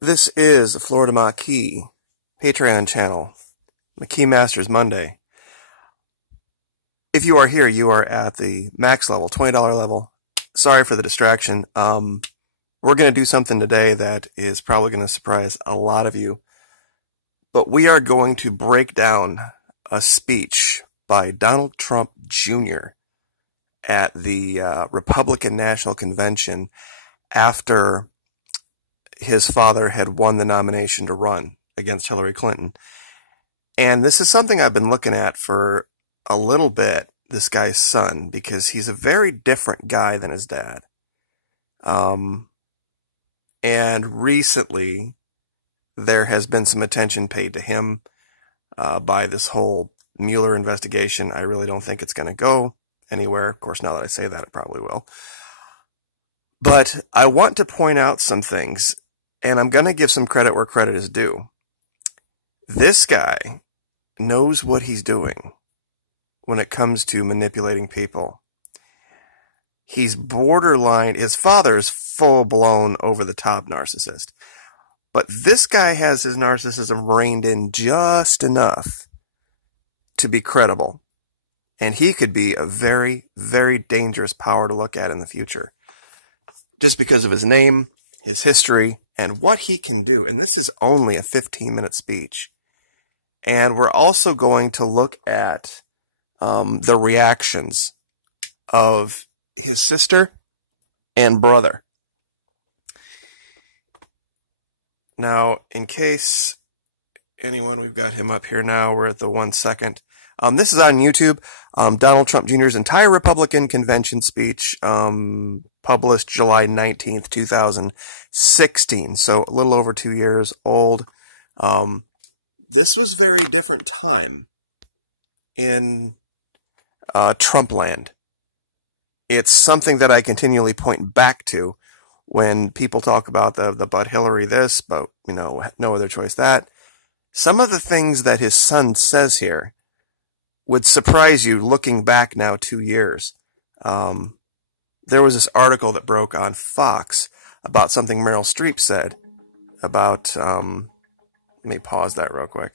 This is the Florida Maquis Patreon channel, Maquis Masters Monday. If you are here, you are at the max level, $20 level. Sorry for the distraction. We're going to do something today that is probably going to surprise a lot of you. But we are going to break down a speech by Donald Trump Jr. at the Republican National Convention after his father had won the nomination to run against Hillary Clinton. And this is something I've been looking at for a little bit, this guy's son, because he's a very different guy than his dad. And recently, there has been some attention paid to him by this whole Mueller investigation. I really don't think it's going to go anywhere. Of course, now that I say that, it probably will. But I want to point out some things, and I'm going to give some credit where credit is due. This guy knows what he's doing when it comes to manipulating people. He's borderline. His father is full-blown over-the-top narcissist. But this guy has his narcissism reined in just enough to be credible. And he could be a very, very dangerous power to look at in the future. Just because of his name, his history, and what he can do. And this is only a 15-minute speech. And we're also going to look at the reactions of his sister and brother. Now, in case anyone, we've got him up here now. We're at the 1 second. This is on YouTube. Donald Trump Jr.'s entire Republican convention speech, published July 19th, 2016. So a little over 2 years old. This was a very different time in Trump land. It's something that I continually point back to when people talk about the but Hillary this, but, you know, no other choice that. Some of the things that his son says here would surprise you looking back now 2 years. There was this article that broke on Fox about something Meryl Streep said about, let me pause that real quick.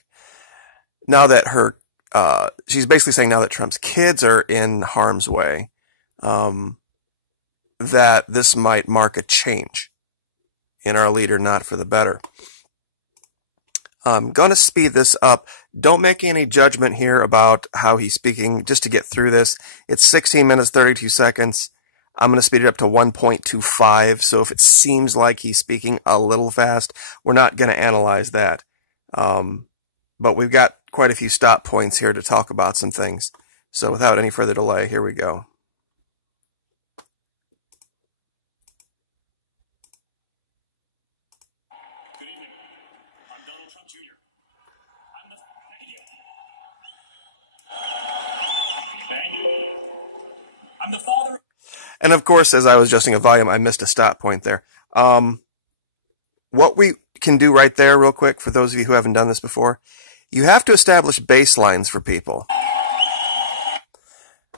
Now that she's basically saying now that Trump's kids are in harm's way, that this might mark a change in our leader, not for the better. I'm going to speed this up. Don't make any judgment here about how he's speaking, just to get through this. It's 16 minutes, 32 seconds. I'm going to speed it up to 1.25, so if it seems like he's speaking a little fast, we're not going to analyze that. But we've got quite a few stop points here to talk about some things. So without any further delay, here we go. I'm the father. And of course, as I was adjusting a volume, I missed a stop point there. What we can do right there real quick, for those of you who haven't done this before, you have to establish baselines for people.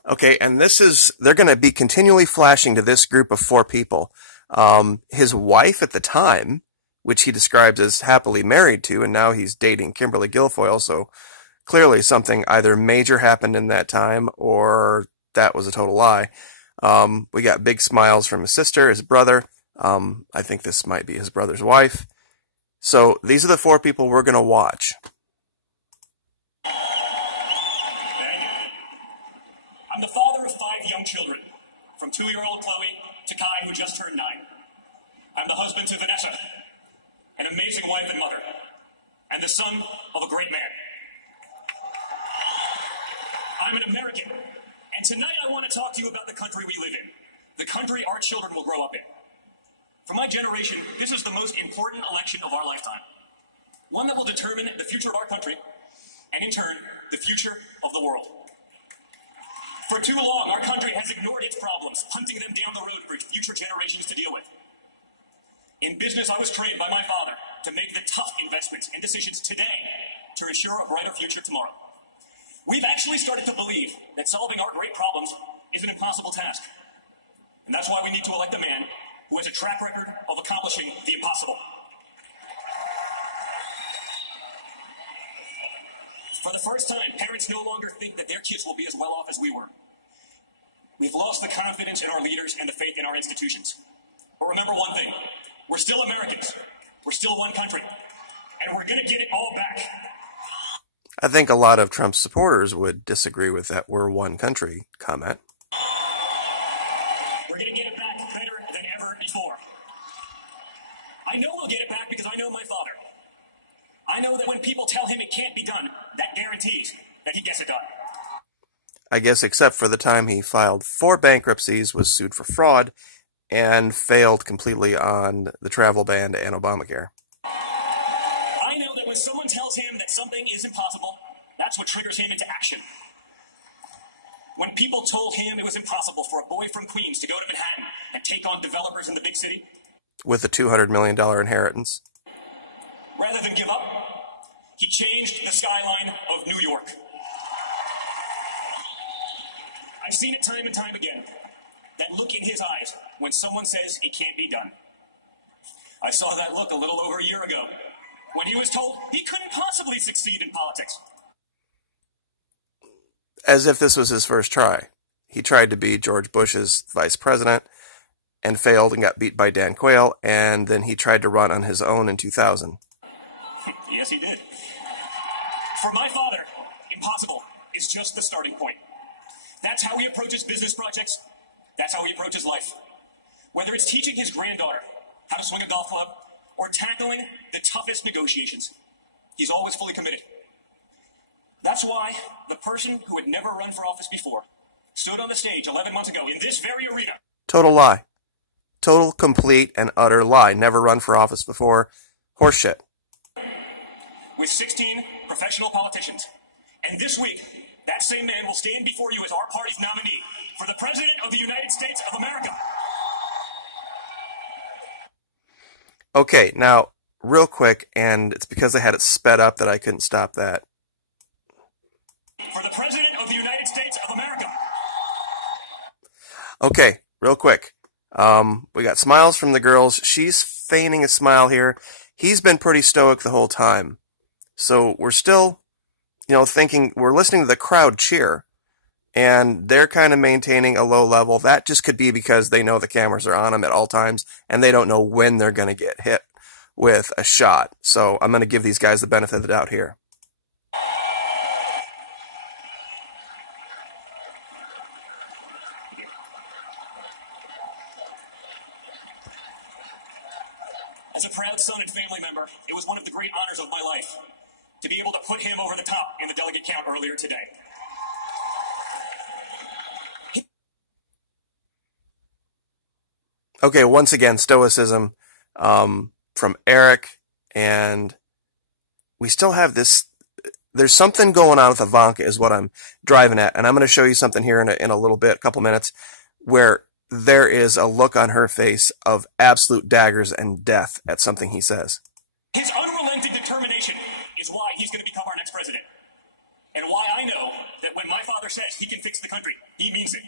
Okay, and they're going to be continually flashing to this group of 4 people. His wife at the time, which he describes as happily married to, and now he's dating Kimberly Guilfoyle, so clearly something either major happened in that time or that was a total lie. We got big smiles from his sister, his brother. I think this might be his brother's wife. So these are the 4 people we're going to watch. I'm the father of 5 young children, from 2-year-old Chloe to Kai, who just turned 9. I'm the husband to Vanessa, an amazing wife and mother, and the son of a great man. I'm an American, and tonight I want to talk to you about the country we live in, the country our children will grow up in. For my generation, this is the most important election of our lifetime, one that will determine the future of our country, and in turn, the future of the world. For too long, our country has ignored its problems, punting them down the road for future generations to deal with. In business, I was trained by my father to make the tough investments and decisions today to ensure a brighter future tomorrow. We've actually started to believe that solving our great problems is an impossible task. And that's why we need to elect a man who has a track record of accomplishing the impossible. For the first time, parents no longer think that their kids will be as well off as we were. We've lost the confidence in our leaders and the faith in our institutions. But remember one thing, we're still Americans. We're still one country. And we're going to get it all back. I think a lot of Trump's supporters would disagree with that "we're one country" comment. We're going to get it back better than ever before. I know we'll get it back because I know my father. I know that when people tell him it can't be done, that guarantees that he gets it done. I guess except for the time he filed 4 bankruptcies, was sued for fraud, and failed completely on the travel ban and Obamacare. I know that when someone tells him that something is impossible, that's what triggers him into action. When people told him it was impossible for a boy from Queens to go to Manhattan and take on developers in the big city, with a $200 million inheritance, rather than give up, he changed the skyline of New York. I've seen it time and time again, that look in his eyes when someone says it can't be done. I saw that look a little over a year ago, when he was told he couldn't possibly succeed in politics. As if this was his first try. He tried to be George Bush's vice president and failed and got beat by Dan Quayle, and then he tried to run on his own in 2000. Yes, he did. For my father, impossible is just the starting point. That's how he approaches business projects. That's how he approaches life. Whether it's teaching his granddaughter how to swing a golf club or tackling the toughest negotiations, he's always fully committed. That's why the person who had never run for office before stood on the stage 11 months ago in this very arena. Total lie. Total, complete, and utter lie. Never run for office before. Horseshit. With 16 professional politicians. And this week, that same man will stand before you as our party's nominee for the President of the United States of America. Okay, now, real quick, and it's because I had it sped up that I couldn't stop that. For the President of the United States of America. Okay, real quick. We got smiles from the girls. She's feigning a smile here. He's been pretty stoic the whole time. So we're still, thinking, we're listening to the crowd cheer, and they're kind of maintaining a low level. That just could be because they know the cameras are on them at all times, and they don't know when they're going to get hit with a shot. So I'm going to give these guys the benefit of the doubt here. As a proud son and family member, it was one of the great honors of my life to be able to put him over the top in the delegate count earlier today. Okay, once again, Stoicism from Eric, and we still have this. There's something going on with Ivanka is what I'm driving at, and I'm going to show you something here in a little bit, a couple minutes, where there is a look on her face of absolute daggers and death at something he says. His unrelenting determination is why he's going to become our next president. And why I know that when my father says he can fix the country, he means it.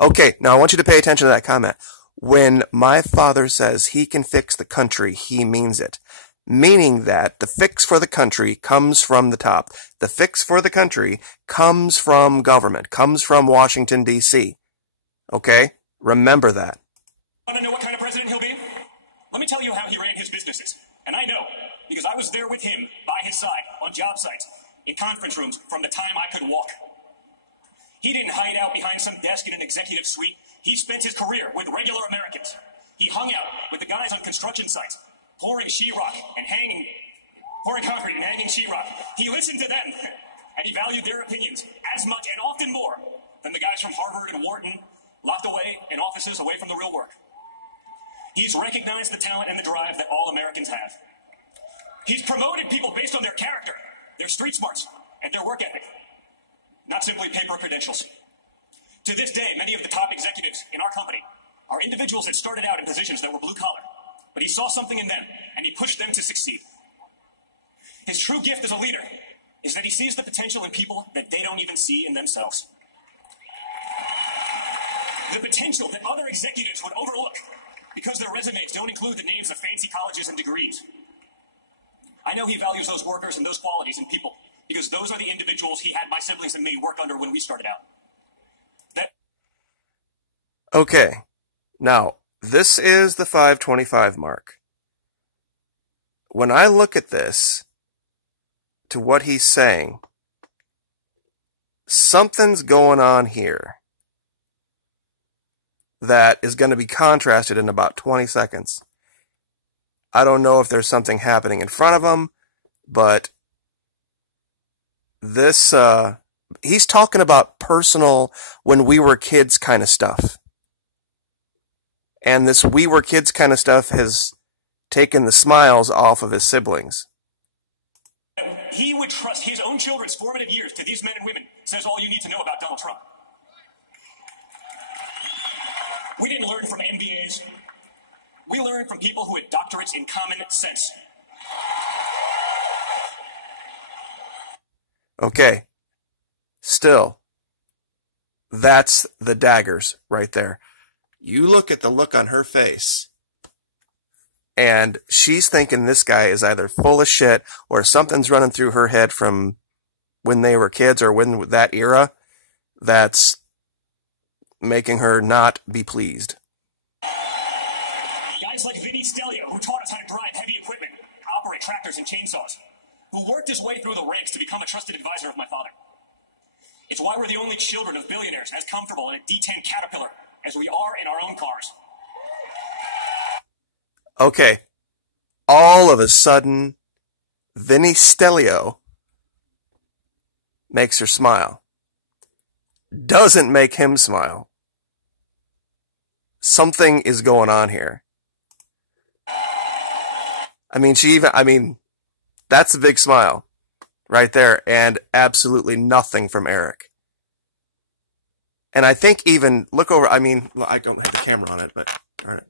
Okay, now I want you to pay attention to that comment. When my father says he can fix the country, he means it. Meaning that the fix for the country comes from the top. The fix for the country comes from government, comes from Washington, D.C. Okay? Remember that. Want to know what kind of president he'll be? Let me tell you how he ran his businesses. And I know, because I was there with him, by his side, on job sites, in conference rooms, from the time I could walk. He didn't hide out behind some desk in an executive suite. He spent his career with regular Americans. He hung out with the guys on construction sites, pouring sheetrock and pouring concrete and hanging sheetrock. He listened to them, and he valued their opinions as much and often more than the guys from Harvard and Wharton, locked away in offices away from the real work. He's recognized the talent and the drive that all Americans have. He's promoted people based on their character, their street smarts, and their work ethic, not simply paper credentials. To this day, many of the top executives in our company are individuals that started out in positions that were blue-collar, but he saw something in them, and he pushed them to succeed. His true gift as a leader is that he sees the potential in people that they don't even see in themselves. The potential that other executives would overlook because their resumes don't include the names of fancy colleges and degrees. I know he values those workers and those qualities in people, because those are the individuals he had my siblings and me work under when we started out. Okay, now, this is the 525 mark. When I look at this, to what he's saying, something's going on here that is going to be contrasted in about 20 seconds. I don't know if there's something happening in front of him, but this, he's talking about personal, when we were kids kind of stuff. And this we were kids kind of stuff has taken the smiles off of his siblings. He would trust his own children's formative years to these men and women says all you need to know about Donald Trump. We didn't learn from MBAs. We learned from people who had doctorates in common sense. Okay. Still, that's the Daggers right there. You look at the look on her face, and she's thinking this guy is either full of shit or something's running through her head from when they were kids or when that era that's making her not be pleased. Guys like Vinny Stelio, who taught us how to drive heavy equipment, operate tractors and chainsaws, who worked his way through the ranks to become a trusted advisor of my father. It's why we're the only children of billionaires as comfortable in a D10 Caterpillar as we are in our own cars. Okay. All of a sudden, Vinny Stelio makes her smile. Doesn't make him smile. Something is going on here. I mean, that's a big smile right there, and absolutely nothing from Eric. And I think even, look over, I mean, I don't have the camera on it, but, darn it.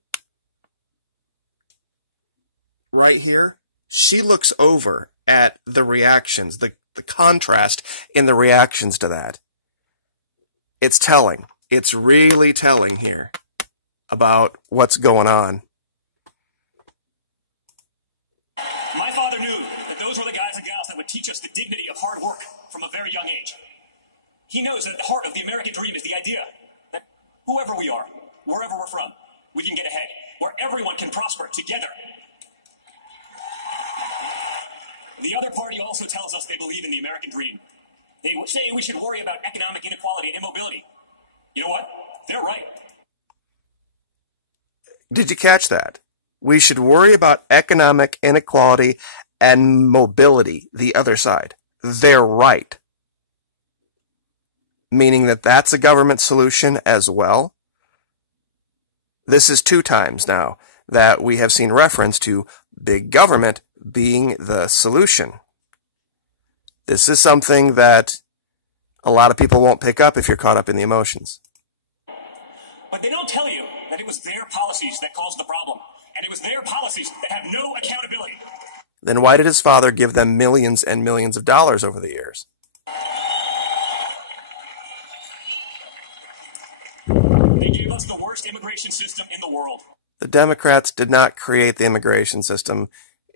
Right here, she looks over at the reactions, the contrast in the reactions to that. It's telling. It's really telling here about what's going on. My father knew that those were the guys and gals that would teach us the dignity of hard work from a very young age. He knows that at the heart of the American dream is the idea that whoever we are, wherever we're from, we can get ahead, where everyone can prosper together. The other party also tells us they believe in the American dream. They say we should worry about economic inequality and immobility. You know what? They're right. Did you catch that? We should worry about economic inequality and mobility, the other side. They're right. Meaning that that's a government solution as well. This is 2 times now that we have seen reference to big government being the solution. This is something that a lot of people won't pick up if you're caught up in the emotions. But they don't tell you that it was their policies that caused the problem, and it was their policies that have no accountability. Then why did his father give them millions and millions of dollars over the years? They gave us the worst immigration system in the world. The Democrats did not create the immigration system.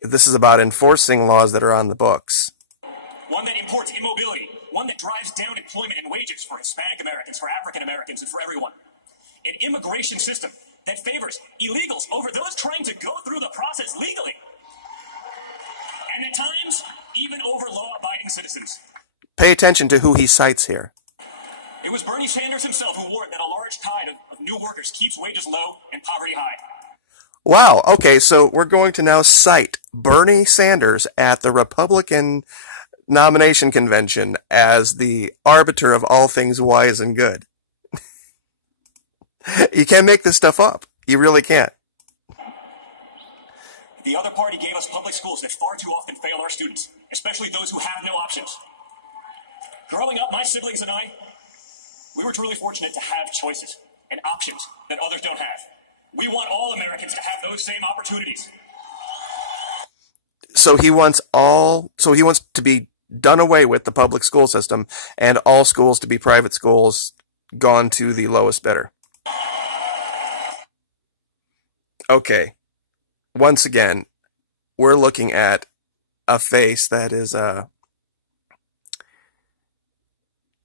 This is about enforcing laws that are on the books. One that imports immobility. One that drives down employment and wages for Hispanic Americans, for African Americans, and for everyone. An immigration system that favors illegals over those trying to go through the process legally. And at times, even over law-abiding citizens. Pay attention to who he cites here. It was Bernie Sanders himself who warned that a large tide of new workers keeps wages low and poverty high. Wow, okay, so we're going to now cite Bernie Sanders at the Republican nomination convention as the arbiter of all things wise and good. You can't make this stuff up. You really can't. The other party gave us public schools that far too often fail our students, especially those who have no options. Growing up, my siblings and I, we were truly fortunate to have choices and options that others don't have. We want all Americans to have those same opportunities. So he wants to be done away with the public school system and all schools to be private schools, gone to the lowest bidder. Okay. Once again, we're looking at a face that is,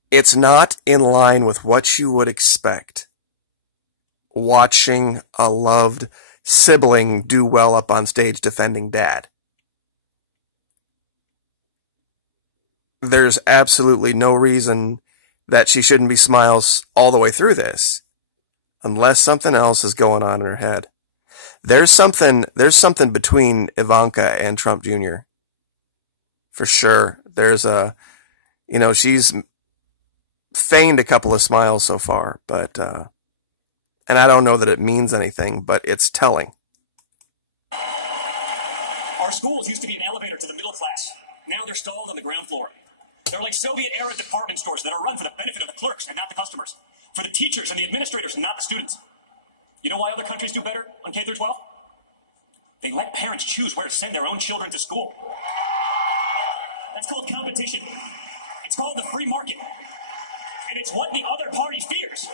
it's not in line with what you would expect watching a loved sibling do well up on stage defending dad. There's absolutely no reason that she shouldn't be smiles all the way through this, unless something else is going on in her head. There's something between Ivanka and Trump Jr. For sure. There's she's feigned a couple of smiles so far, but, and I don't know that it means anything, but it's telling. Our schools used to be an elevator to the middle class. Now they're stalled on the ground floor. They're like Soviet-era department stores that are run for the benefit of the clerks and not the customers. For the teachers and the administrators and not the students. You know why other countries do better on K through 12? They let parents choose where to send their own children to school. That's called competition. It's called the free market. And it's what the other party fears.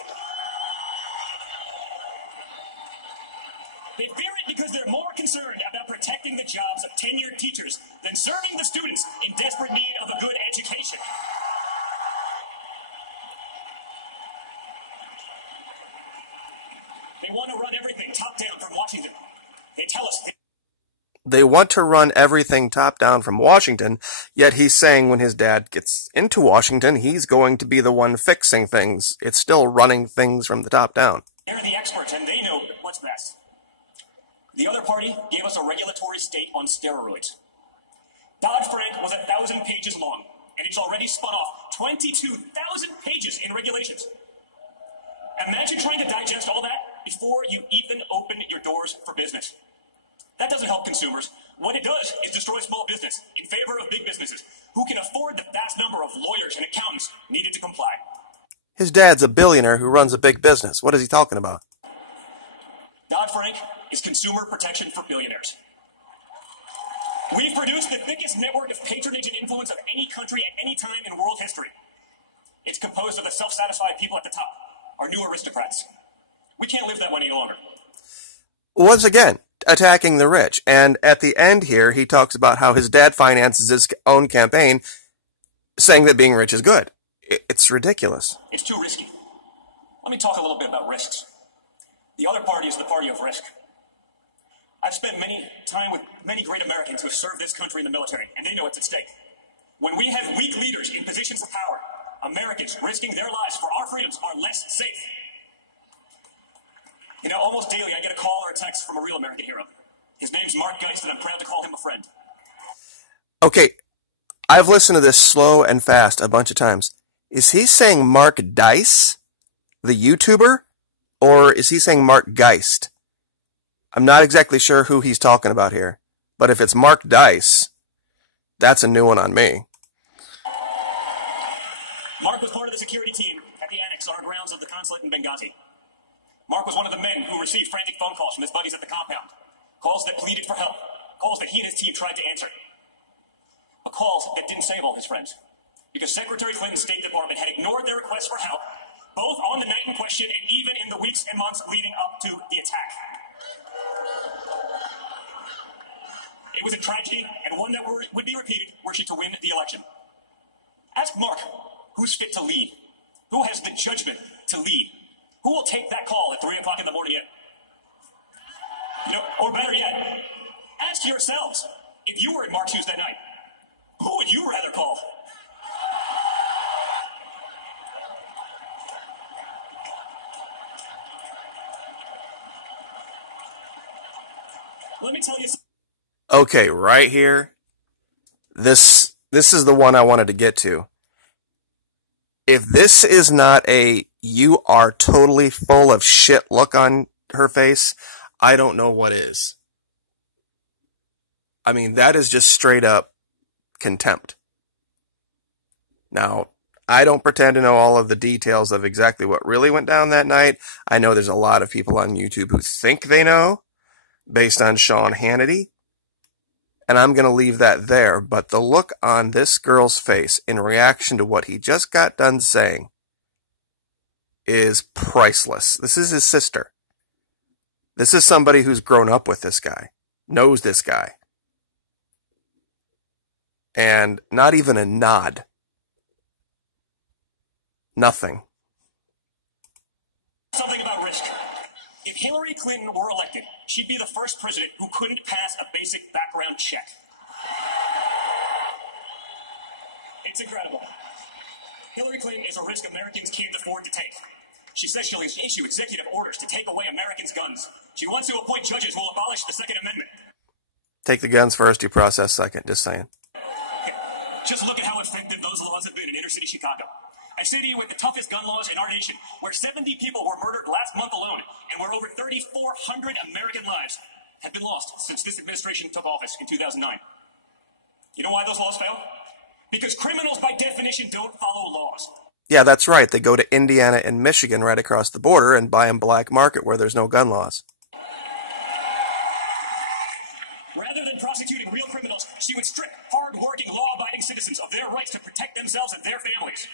They fear it because they're more concerned about protecting the jobs of tenured teachers than serving the students in desperate need of a good education. They want to run everything top down from Washington. They tell us they want to run everything top down from Washington, yet he's saying when his dad gets into Washington, he's going to be the one fixing things. It's still running things from the top down. They're the experts, and they know what's best. The other party gave us a regulatory state on steroids. Dodd-Frank was 1,000 pages long, and it's already spun off 22,000 pages in regulations. Imagine trying to digest all that before you even open your doors for business. That doesn't help consumers. What it does is destroy small business in favor of big businesses who can afford the vast number of lawyers and accountants needed to comply. His dad's a billionaire who runs a big business. What is he talking about? Dodd-Frank is consumer protection for billionaires. We've produced the thickest network of patronage and influence of any country at any time in world history. It's composed of the self-satisfied people at the top, our new aristocrats. We can't live that way any longer. Once again, attacking the rich. And at the end here, he talks about how his dad finances his own campaign, saying that being rich is good. It's ridiculous. It's too risky. Let me talk a little bit about risks. The other party is the party of risk. I've spent time with many great Americans who have served this country in the military, and they know it's at stake. When we have weak leaders in positions of power, Americans risking their lives for our freedoms are less safe. You know, almost daily I get a call or a text from a real American hero. His name's Mark Geist, and I'm proud to call him a friend. Okay, I've listened to this slow and fast a bunch of times. Is he saying Mark Dice, the YouTuber, or is he saying Mark Geist? I'm not exactly sure who he's talking about here, but if it's Mark Dice, that's a new one on me. Mark was part of the security team at the annex on our grounds of the consulate in Benghazi. Mark was one of the men who received frantic phone calls from his buddies at the compound. Calls that pleaded for help. Calls that he and his team tried to answer. But calls that didn't save all his friends. Because Secretary Clinton's State Department had ignored their requests for help, both on the night in question and even in the weeks and months leading up to the attack. It was a tragedy, and one that would be repeated were she to win the election. Ask Mark, who's fit to lead? Who has the judgment to lead? Who will take that call at 3 o'clock in the morning yet? You know, or better yet, ask yourselves, if you were in Mark's shoes that night, who would you rather call? Let me tell you something. Okay, right here, this is the one I wanted to get to. If this is not a "you are totally full of shit" look on her face, I don't know what is. I mean, that is just straight up contempt. Now, I don't pretend to know all of the details of exactly what really went down that night. I know there's a lot of people on YouTube who think they know, based on Sean Hannity. And I'm going to leave that there, but the look on this girl's face in reaction to what he just got done saying is priceless. This is his sister. This is somebody who's grown up with this guy, knows this guy. And not even a nod. Nothing. Something about risk. If Hillary Clinton were elected, she'd be the first president who couldn't pass a basic background check. It's incredible. Hillary Clinton is a risk Americans can't afford to take. She says she'll issue executive orders to take away Americans' guns. She wants to appoint judges who will abolish the Second Amendment. Take the guns first, due process second, just saying. Okay. Just look at how effective those laws have been in inner-city Chicago. I say to you, with the toughest gun laws in our nation, where 70 people were murdered last month alone, and where over 3,400 American lives have been lost since this administration took office in 2009. You know why those laws fail? Because criminals, by definition, don't follow laws. Yeah, that's right. They go to Indiana and Michigan right across the border and buy them black market where there's no gun laws. Rather than prosecuting real criminals, she would strip hard-working, law-abiding citizens of their rights to protect themselves and their families.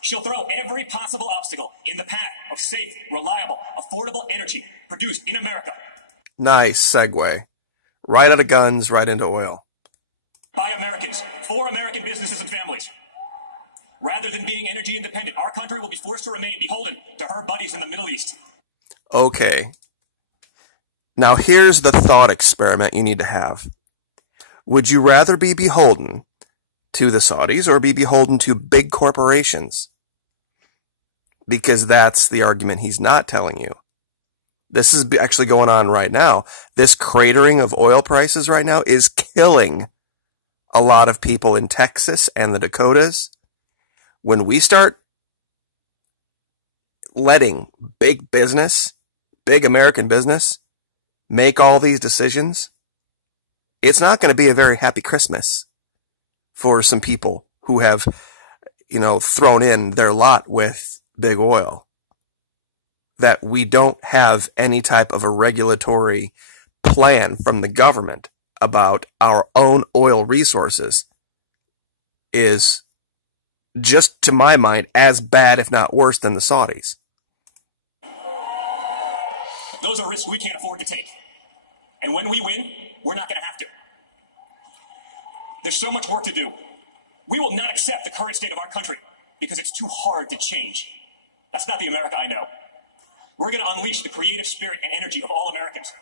She'll throw every possible obstacle in the path of safe, reliable, affordable energy produced in America. Nice segue. Right out of guns, right into oil. By Americans, for American businesses and families. Rather than being energy independent, our country will be forced to remain beholden to her buddies in the Middle East. Okay. Now here's the thought experiment you need to have. Would you rather be beholden to the Saudis or be beholden to big corporations? Because that's the argument he's not telling you. This is actually going on right now. This cratering of oil prices right now is killing a lot of people in Texas and the Dakotas. When we start letting big business, big American business, make all these decisions, it's not going to be a very happy Christmas for some people who have, thrown in their lot with big oil. That we don't have any type of a regulatory plan from the government about our own oil resources is, just to my mind, as bad, if not worse, than the Saudis. Those are risks we can't afford to take. And when we win, we're not going to have to. There's so much work to do. We will not accept the current state of our country because it's too hard to change. That's not the America I know. We're going to unleash the creative spirit and energy of all Americans.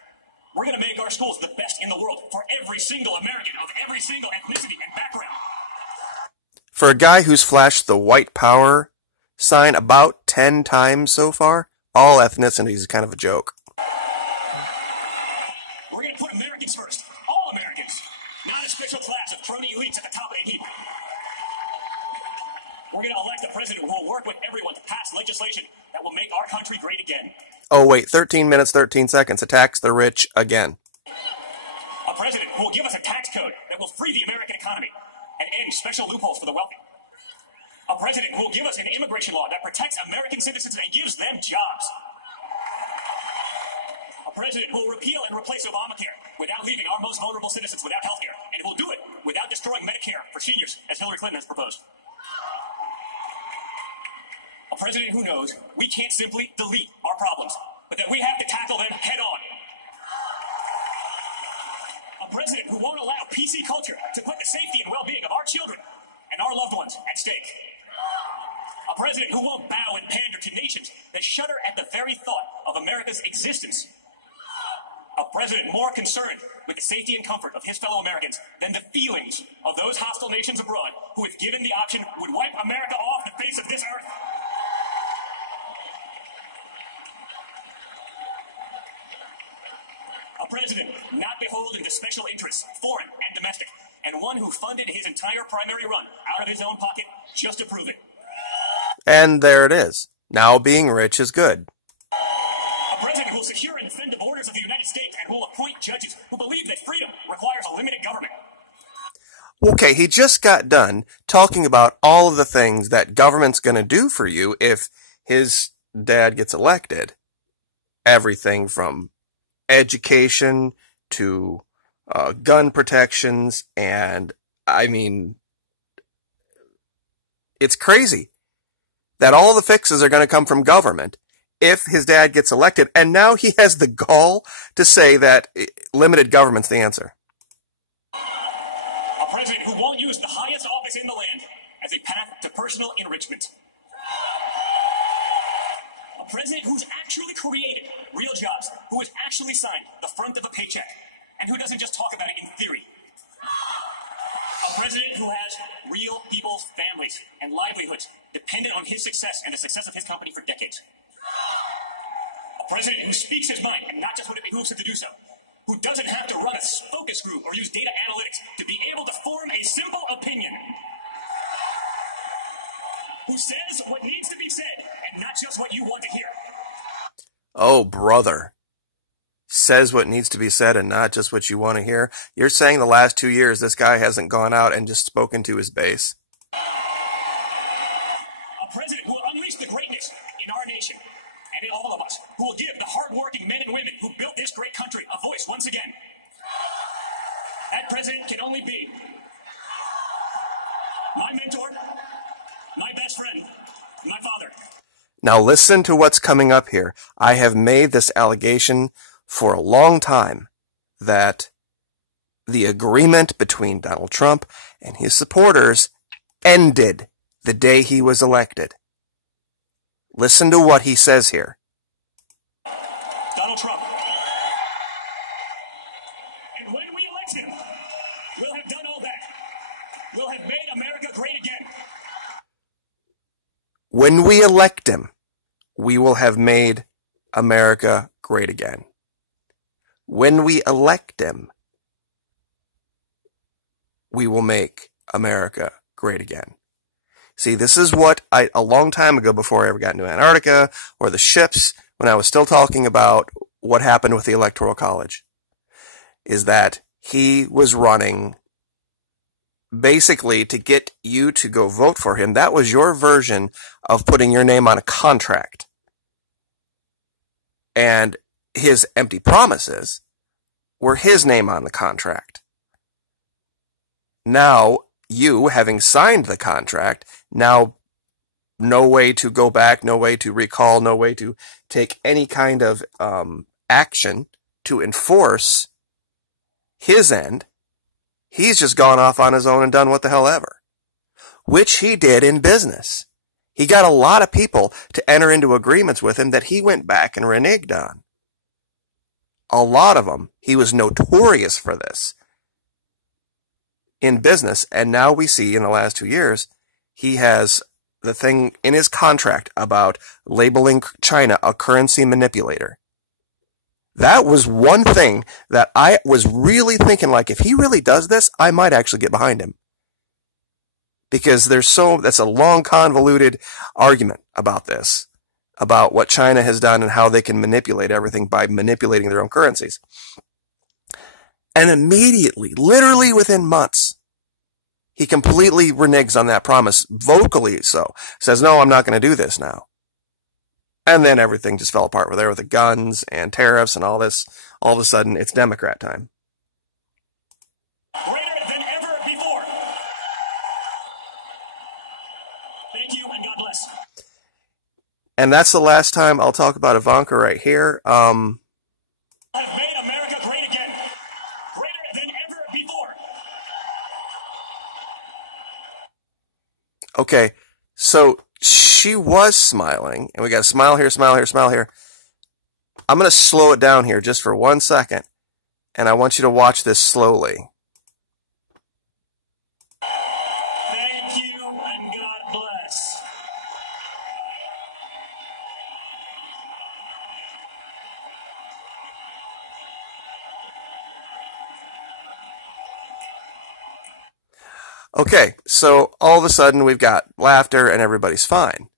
We're going to make our schools the best in the world for every single American of every single ethnicity and background. For a guy who's flashed the white power sign about 10 times so far, all ethnicities is kind of a joke. We're going to put Americans first. All Americans. Not a special class of crony elites at the top of the heap. We're going to elect a president who will work with everyone to pass legislation that will make our country great again. Oh, wait, 13 minutes, 13 seconds. Attacks the rich again. A president who will give us a tax code that will free the American economy and end special loopholes for the wealthy. A president who will give us an immigration law that protects American citizens and gives them jobs. A president who will repeal and replace Obamacare without leaving our most vulnerable citizens without health care, and who will do it without destroying Medicare for seniors, as Hillary Clinton has proposed. A president who knows we can't simply delete our problems, but that we have to tackle them head on. A president who won't allow PC culture to put the safety and well-being of our children and our loved ones at stake. A president who won't bow and pander to nations that shudder at the very thought of America's existence. A president more concerned with the safety and comfort of his fellow Americans than the feelings of those hostile nations abroad who, if given the option, would wipe America off the face of this earth. A president not beholden to special interests, foreign and domestic, and one who funded his entire primary run out of his own pocket just to prove it. And there it is. Now being rich is good. A president who will secure and defend the borders of the United States and who will appoint judges who believe that freedom requires a limited government. Okay, he just got done talking about all of the things that government's going to do for you if his dad gets elected. Everything from education to gun protections, and I mean, it's crazy that all the fixes are going to come from government if his dad gets elected, and now he has the gall to say that limited government's the answer. A president who won't use the highest office in the land as a path to personal enrichment. A president who's actually created real jobs, who has actually signed the front of a paycheck, and who doesn't just talk about it in theory. A president who has real people's families and livelihoods dependent on his success and the success of his company for decades. A president who speaks his mind and not just when it behooves him to do so. Who doesn't have to run a focus group or use data analytics to be able to form a simple opinion. Who says what needs to be said and not just what you want to hear. Oh, brother. Says what needs to be said and not just what you want to hear. You're saying the last 2 years this guy hasn't gone out and just spoken to his base? A president who will unleash the greatness in our nation and in all of us. Who will give the hardworking men and women who built this great country a voice once again. That president can only be my mentor, my best friend, my father. Now listen to what's coming up here. I have made this allegation for a long time that the agreement between Donald Trump and his supporters ended the day he was elected. Listen to what he says here. Donald Trump. And when we elect him, we'll have done all that. We'll have made America great again. When we elect him, we will have made America great again. When we elect him, we will make America great again. See, this is what a long time ago, before I ever got into Antarctica or the ships, when I was still talking about what happened with the Electoral College, is that he was running basically to get you to go vote for him. That was your version of putting your name on a contract. And his empty promises were his name on the contract. Now, you, having signed the contract, now no way to go back, no way to recall, no way to take any kind of action to enforce his end. He's just gone off on his own and done what the hell ever, which he did in business. He got a lot of people to enter into agreements with him that he went back and reneged on. A lot of them. He was notorious for this in business. And now we see in the last 2 years, he has the thing in his contract about labeling China a currency manipulator. That was one thing that I was really thinking, like, if he really does this, I might actually get behind him. Because that's a long, convoluted argument about this, about what China has done and how they can manipulate everything by manipulating their own currencies. And immediately, literally within months, he completely reneges on that promise, vocally so. Says, no, I'm not going to do this now. And then everything just fell apart. We're there with the guns and tariffs and all this. All of a sudden, it's Democrat time. Greater than ever before. Thank you and God bless. And that's the last time I'll talk about Ivanka right here. I've made America great again. Greater than ever before. Okay, so she was smiling, and we got a smile here, smile here, smile here. I'm going to slow it down here just for 1 second, and I want you to watch this slowly. Thank you and God bless. Okay, so all of a sudden we've got laughter and everybody's fine.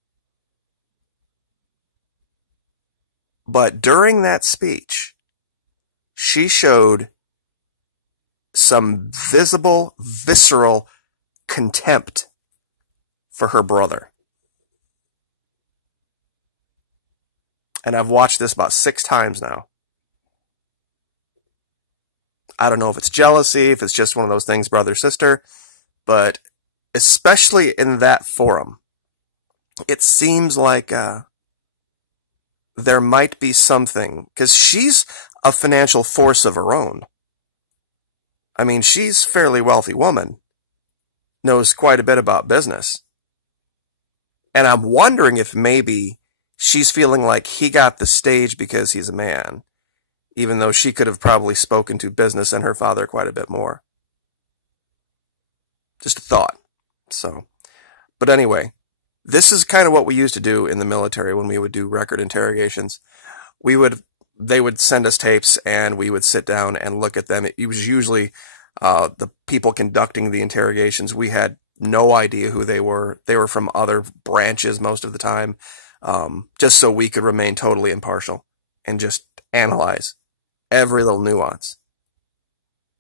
But during that speech, she showed some visible, visceral contempt for her brother. And I've watched this about 6 times now. I don't know if it's jealousy, if it's just one of those things, brother, sister. But especially in that forum, it seems like there might be something, because she's a financial force of her own. I mean, she's a fairly wealthy woman, knows quite a bit about business. And I'm wondering if maybe she's feeling like he got the stage because he's a man, even though she could have probably spoken to business and her father quite a bit more. Just a thought. So, but anyway, this is kind of what we used to do in the military when we would do record interrogations. They would send us tapes and we would sit down and look at them. It was usually the people conducting the interrogations. We had no idea who they were. They were from other branches most of the time, just so we could remain totally impartial and just analyze every little nuance.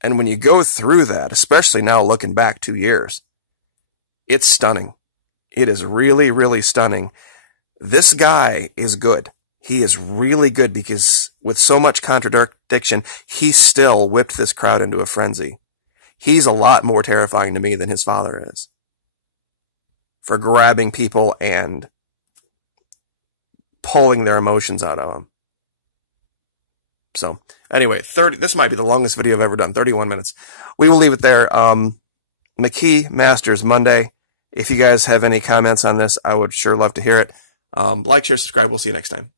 And when you go through that, especially now looking back 2 years, it's stunning. It is really, really stunning. This guy is good. He is really good because with so much contradiction, he still whipped this crowd into a frenzy. He's a lot more terrifying to me than his father is for grabbing people and pulling their emotions out of them. So anyway, this might be the longest video I've ever done, 31 minutes. We will leave it there. McKee Masters Monday. If you guys have any comments on this, I would sure love to hear it. Like, share, subscribe. We'll see you next time.